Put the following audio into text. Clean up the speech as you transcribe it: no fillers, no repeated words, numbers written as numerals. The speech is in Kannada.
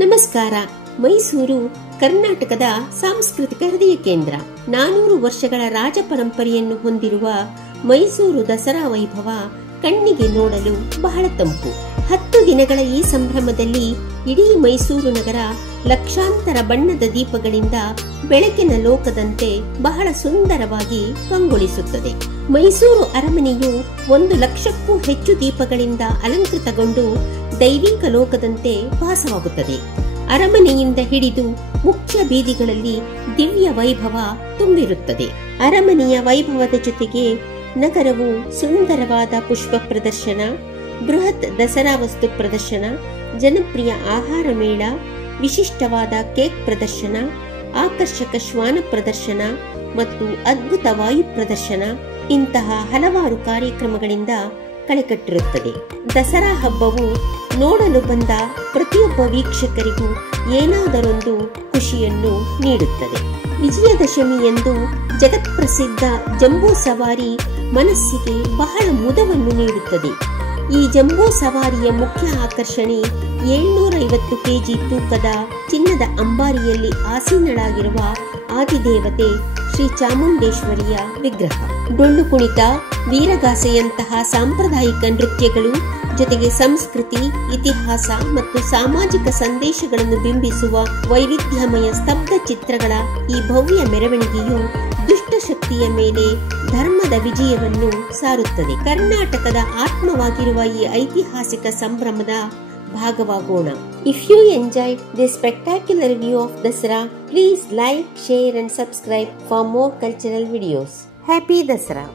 ನಮಸ್ಕಾರ. ಮೈಸೂರು ಕರ್ನಾಟಕದ ಸಾಂಸ್ಕೃತಿಕ ಹೃದಯ ಕೇಂದ್ರ. 400 ವರ್ಷಗಳ ರಾಜ ಪರಂಪರೆಯನ್ನು ಹೊಂದಿರುವ ಮೈಸೂರು ದಸರಾ ವೈಭವ ಕಣ್ಣಿಗೆ ನೋಡಲು ಬಹಳ ತಂಪು. 10 ದಿನಗಳ ಈ ಸಂಭ್ರಮದಲ್ಲಿ ಇಡೀ ಮೈಸೂರು ನಗರ ಲಕ್ಷಾಂತರ ಬಣ್ಣದ ದೀಪಗಳಿಂದ ಬೆಳಕಿನ ಲೋಕದಂತೆ ಬಹಳ ಸುಂದರವಾಗಿ ಕಂಗೊಳಿಸುತ್ತದೆ. ಮೈಸೂರು ಅರಮನೆಯು 1 ಲಕ್ಷಕ್ಕೂ ಹೆಚ್ಚು ದೀಪಗಳಿಂದ ಅಲಂಕೃತಗೊಂಡು ದೈವಿಕ ಲೋಕದಂತೆ ಭಾಸವಾಗುತ್ತದೆ. ಅರಮನೆಯಿಂದ ಹಿಡಿದು ಮುಖ್ಯ ಬೀದಿಗಳಲ್ಲಿ ದಿವ್ಯ ವೈಭವ ತುಂಬಿರುತ್ತದೆ. ಅರಮನೆಯ ವೈಭವದ ಜೊತೆಗೆ ನಗರವು ಸುಂದರವಾದ ಪುಷ್ಪ ಪ್ರದರ್ಶನ, ಬೃಹತ್ ದಸರಾ ವಸ್ತು ಪ್ರದರ್ಶನ, ಜನಪ್ರಿಯ ಆಹಾರ ಮೇಳ, ವಿಶಿಷ್ಟವಾದ ಕೇಕ್ ಪ್ರದರ್ಶನ, ಆಕರ್ಷಕ ಶ್ವಾನ ಪ್ರದರ್ಶನ ಮತ್ತು ಅದ್ಭುತ ವಾಯು ಪ್ರದರ್ಶನ ಇಂತಹ ಹಲವಾರು ಕಾರ್ಯಕ್ರಮಗಳಿಂದ ಕಳೆಕಟ್ಟಿರುತ್ತದೆ. ದಸರಾ ಹಬ್ಬವು ನೋಡಲು ಬಂದ ಪ್ರತಿಯೊಬ್ಬ ವೀಕ್ಷಕರಿಗೂ ಏನಾದರೊಂದು ಖುಷಿಯನ್ನು ನೀಡುತ್ತದೆ. ವಿಜಯದಶಮಿಯಂದು ಜಗತ್ಪ್ರಸಿದ್ಧ ಜಂಬೂ ಸವಾರಿ ಮನಸ್ಸಿಗೆ ಬಹಳ ಮುದವನ್ನು ನೀಡುತ್ತದೆ. ಈ ಜಂಬೂ ಸವಾರಿಯ ಮುಖ್ಯ ಆಕರ್ಷಣೆ 750 ಕೆಜಿ ತೂಕದ ಚಿನ್ನದ ಅಂಬಾರಿಯಲ್ಲಿ ಆಸೀನಳಾಗಿರುವ ಆದಿದೇವತೆ ಶ್ರೀ ಚಾಮುಂಡೇಶ್ವರಿಯ ವಿಗ್ರಹ. ಡೊಳ್ಳು ಕುಣಿತ, ವೀರಗಾಸೆಯಂತಹ ಸಾಂಪ್ರದಾಯಿಕ ನೃತ್ಯಗಳು ಜೊತೆಗೆ ಸಂಸ್ಕೃತಿ, ಇತಿಹಾಸ ಮತ್ತು ಸಾಮಾಜಿಕ ಸಂದೇಶಗಳನ್ನು ಬಿಂಬಿಸುವ ವೈವಿಧ್ಯಮಯ ಸ್ತಬ್ಧ ಚಿತ್ರಗಳ ಈ ಭವ್ಯ ಮೆರವಣಿಗೆಯು ದುಷ್ಟಶಕ್ತಿಯ ಮೇಲೆ ಧರ್ಮದ ವಿಜಯವನ್ನು ಸಾರುತ್ತದೆ. ಕರ್ನಾಟಕದ ಆತ್ಮವಾಗಿರುವ ಈ ಐತಿಹಾಸಿಕ ಸಂಭ್ರಮದ ಭಾಗವಾಗೋಣ. If you enjoyed this spectacular view of Dasara, please like, share and subscribe for more cultural videos. Happy Dasara!